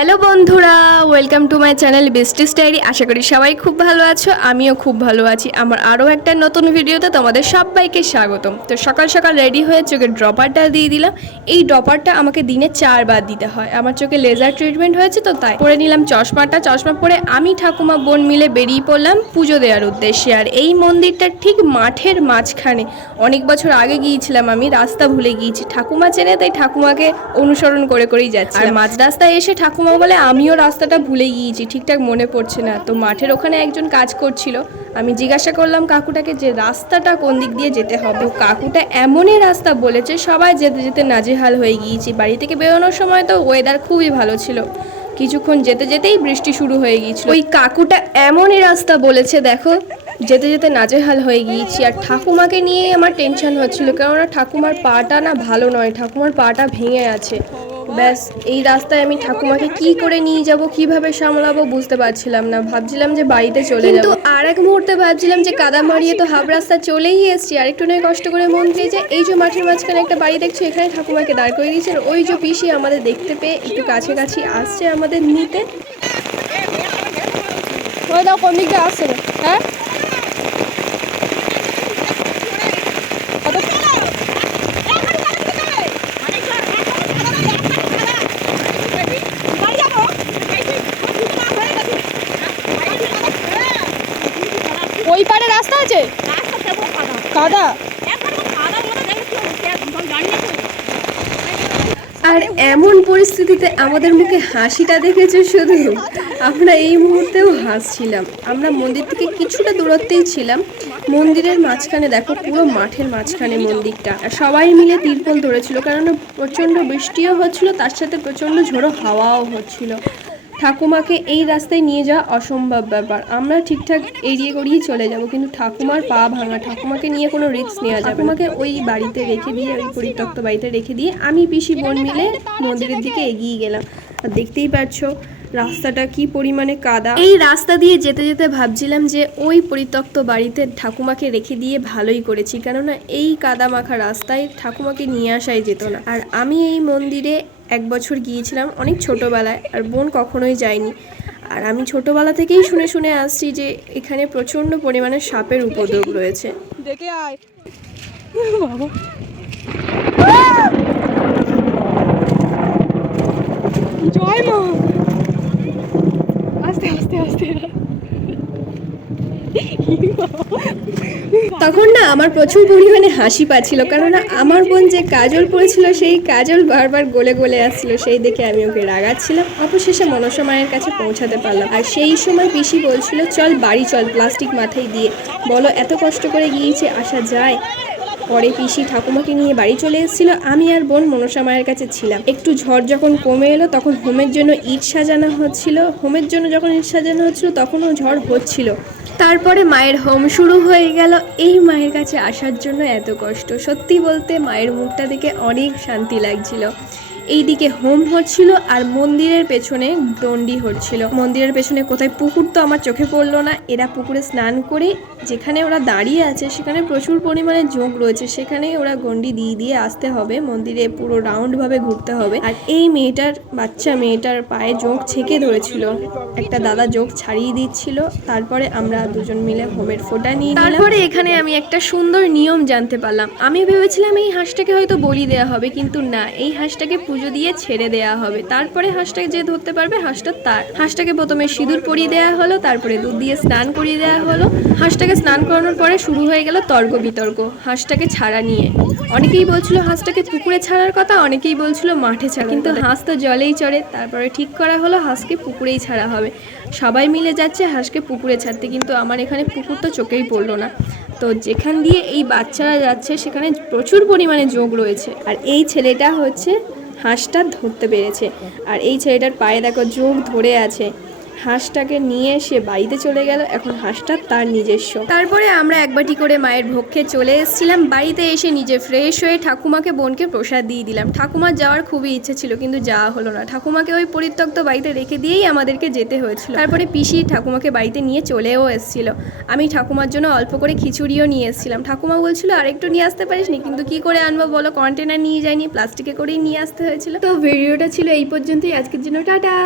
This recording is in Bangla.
হ্যালো বন্ধুরা, welcome to my channel besties diary আশা করি সবাই খুব ভালো আছো, আমিও খুব ভালো আছি। আমার আরও একটা নতুন ভিডিওতে তোমাদের সবাইকে স্বাগতম। তো সকাল সকাল রেডি হয়ে চোখে ড্রপারটা দিয়ে দিলাম। এই ড্রপারটা আমাকে দিনে চারবার দিতে হয়। আমার চোখে লেজার ট্রিটমেন্ট হয়েছে তো তাই পরে নিলাম চশমাটা। চশমা পরে আমি ঠাকুমা বোন মিলে বেরিয়ে পড়লাম পুজো দেওয়ার উদ্দেশ্যে। আর এই মন্দিরটা ঠিক মাঠের মাঝখানে। অনেক বছর আগে গিয়েছিলাম আমি, রাস্তা ভুলে গিয়েছি। ঠাকুমা চেনে, তাই ঠাকুমাকে অনুসরণ করে করেই যাচ্ছি। আর মাঝ রাস্তায় এসে ঠাকুমা বলে আমিও রাস্তাটা ভুলে গিয়েছি, ঠিকঠাক মনে পড়ছে না। তো মাঠের ওখানে একজন কাজ করছিল, আমি জিজ্ঞাসা করলাম কাকুটাকে যে রাস্তাটা কোন দিক দিয়ে যেতে হবে? কাকুটা এমনই রাস্তা বলেছে, সবাই যেতে যেতে নাজেহাল হয়ে গিয়েছি। বাড়ি থেকে বেরোনোর সময় তো ওয়েদার খুবই ভালো ছিল। কিছুক্ষণ যেতে যেতেই বৃষ্টি শুরু হয়ে গিয়েছিল। ওই কাকুটা এমনই রাস্তা বলেছে, দেখো। যেতে যেতে নাজেহাল হয়ে গিয়েছি। আর ঠাকুমাকে নিয়ে আমার টেনশন হচ্ছিল, কেননা ঠাকুমার পাটা না ভালো নয়, ঠাকুমার পাটা ভেঙে আছে। ব্যাস এই রাস্তায় আমি ঠাকুমাকে কি করে নিয়ে যাব কীভাবে সামলাবো বুঝতে পারছিলাম না। ভাবছিলাম যে বাড়িতে চলে কিন্তু আর এক মুহূর্তে ভাবছিলাম যে কাদা মারিয়ে তো হাফ রাস্তা চলেই এসেছি। আর একটু নয় কষ্ট করে মন দিয়ে যে এই যে মাঠের মাঝখানে একটা বাড়ি দেখছ এখানে ঠাকুমাকে দাঁড় করে দিয়েছে। আর ওই যে পিসি আমাদের দেখতে পেয়ে একটু কাছাকাছি আসছে আমাদের নিতে। ওই দাও কোন দিকটা আসছে? না হ্যাঁ ওই পারে রাস্তা আছে আর এমন পরিস্থিতিতে আমাদের মুখে হাসিটা দেখেছে শুধু। আমরা এই মুহূর্তেও হাসছিলাম। আমরা মন্দির থেকে কিছুটা দূরত্বেই ছিলাম। মন্দিরের মাঝখানে, দেখো, পুরো মাঠের মাঝখানে মন্দিরটা। আর সবাই মিলে তিরপল ধরেছিল কারণ প্রচণ্ড বৃষ্টিও হচ্ছিল, তার সাথে প্রচণ্ড ঝোড়ো হাওয়াও হচ্ছিল। ঠাকুমাকে এই রাস্তায় নিয়ে যাওয়া অসম্ভব ব্যাপার। আমরা ঠিকঠাক এড়িয়ে গড়িয়ে চলে যাব, কিন্তু ঠাকুমার পা ভাঙা, ঠাকুমাকে নিয়ে কোনো রিস্ক নেওয়া যাবে ঠাকুমাকে ওই বাড়িতে রেখে দিয়ে, ওই পরিত্যক্ত বাড়িতে রেখে দিয়ে আমি পিসি বোন মিলে মন্দিরের দিকে এগিয়ে গেলাম। আর দেখতেই পাচ্ছ রাস্তাটা কি পরিমাণে কাদা। এই রাস্তা দিয়ে যেতে যেতে ভাবছিলাম যে ওই পরিত্যক্ত বাড়িতে ঠাকুমাকে রেখে দিয়ে ভালোই করেছি, কেননা এই কাদা মাখা রাস্তায় ঠাকুমাকে নিয়ে আসাই যেত না। আর আমি এই মন্দিরে এক বছর গিয়েছিলাম অনেক ছোটোবেলায়, আর বোন কখনোই যায়নি। আর আমি ছোটোবেলা থেকেই শুনে শুনে আসছি যে এখানে প্রচণ্ড পরিমাণে সাপের উপদ্রব রয়েছে। দেখে আয়। জয় মা। আস্তে আস্তে আস্তে। তখন না আমার প্রচুর পরিমাণে হাসি পাচ্ছিল, কারণ আমার বোন যে কাজল পড়েছিল, সেই কাজল বারবার গলে গলে আসছিল, সেই দেখে আমি ওকে রাগাচ্ছিলাম, অবশেষে মনসা মায়ের কাছে পৌঁছাতে পারলাম। আর সেই সময় পিসি বলছিল, চল বাড়ি, চল প্লাস্টিক মাথায় দিয়ে। বলো, এত কষ্ট করে গিয়েছে, আসা যায়? পরে পিসি ঠাকুমাকে নিয়ে বাড়ি চলে এসেছিল, আমি আর বোন মনসা মায়ের কাছে ছিলাম। একটু ঝড় যখন কমে এলো, তখন হোমের জন্য ইট সাজানো হচ্ছিল। হোমের জন্য যখন ইট সাজানো হচ্ছিল, তখনও ঝড় হচ্ছিল। তারপরে মায়ের হোম শুরু হয়ে গেল। এই মায়ের কাছে আসার জন্য এত কষ্ট। সত্যি বলতে, মায়ের মুখটা দেখে অনেক শান্তি লাগছিল। এইদিকে হোম হচ্ছিল আর মন্দিরের পেছনে দণ্ডি হচ্ছিল। মন্দিরের পেছনে কোথায় পুকুর তো আমার চোখে পড়ল না। এরা পুকুরে স্নান করে যেখানে ওরা দাঁড়িয়ে আছে সেখানে প্রচুর পরিমাণে ঝোঁক রয়েছে। সেখানে ওরা গন্ডি দিয়ে দিয়ে আসতে হবে। মন্দিরে পুরো রাউন্ডভাবে ঘুরতে হবে। আর এই মেয়েটার, বাচ্চা মেয়েটার পায়ে জোঁক ছেঁকে ধরেছিল। একটা দাদা জোঁক ছাড়িয়ে দিচ্ছিল। তারপরে আমরা দুজন মিলে হোমের ফোঁটা নিয়ে তারপরে এখানে আমি একটা সুন্দর নিয়ম জানতে পারলাম। আমি ভেবেছিলাম এই হাঁসটাকে হয়তো বলি দেওয়া হবে, কিন্তু না। এই হাঁসটাকে পুজো দিয়ে ছেড়ে দেওয়া হবে। তারপরে হাঁসটাকে যে ধরতে পারবে, হাঁসটা তার। হাঁসটাকে প্রথমে সিঁদুর পরিয়ে দেওয়া হলো, তারপরে দুধ দিয়ে স্নান করিয়ে দেওয়া হলো। হাঁসটাকে স্নান করানোর পরে শুরু হয়ে গেল তর্ক বিতর্ক, হাঁসটাকে ছাড়া নিয়ে। অনেকেই বলছিল হাঁসটাকে পুকুরে ছাড়ার কথা, অনেকেই বলছিল মাঠে ছাড়া। কিন্তু হাঁস তো জলেই চড়ে, তারপরে ঠিক করা হলো হাঁসকে পুকুরেই ছাড়া হবে। সবাই মিলে যাচ্ছে হাঁসকে পুকুরে ছাড়তে, কিন্তু আমার এখানে পুকুর তো চোখেই পড়ল না। তো যেখান দিয়ে এই বাচ্চারা যাচ্ছে, সেখানে প্রচুর পরিমাণে যোগ রয়েছে। আর এই ছেলেটা হচ্ছে হাঁসটা ধরতে পেরেছে। আর এই ছেলেটার পায়ে দেখো যোগ ধরে আছে। হাঁসটাকে নিয়ে সে বাড়িতে চলে গেল। এখন হাঁসটা তার নিজস্ব। তারপরে আমরা এক বাটি করে মায়ের খেয়ে চলে এসেছিলাম। বাড়িতে এসে নিজে ফ্রেশ হয়ে ঠাকুমাকে বোনকে প্রসাদ দিয়ে দিলাম। ঠাকুমার যাওয়ার খুবই ইচ্ছে ছিল, কিন্তু যাওয়া হলো না। ঠাকুমাকে ওই পরিত্যক্ত বাড়িতে রেখে দিয়েই আমাদেরকে যেতে হয়েছিল। তারপরে পিসি ঠাকুমাকে বাড়িতে নিয়ে চলেও এসেছিল। আমি ঠাকুমার জন্য অল্প করে খিচুড়িও নিয়ে এসেছিলাম। ঠাকুমা বলছিল, আরেকটু নিয়ে আসতে পারিস নি, কিন্তু কি করে আনব বলো? কন্টেনার নিয়ে যায়নি প্লাস্টিকে করেই নিয়ে আসতে হয়েছিল। তো ভিডিওটা ছিল এই পর্যন্তই। আজকের জন্য টাটা।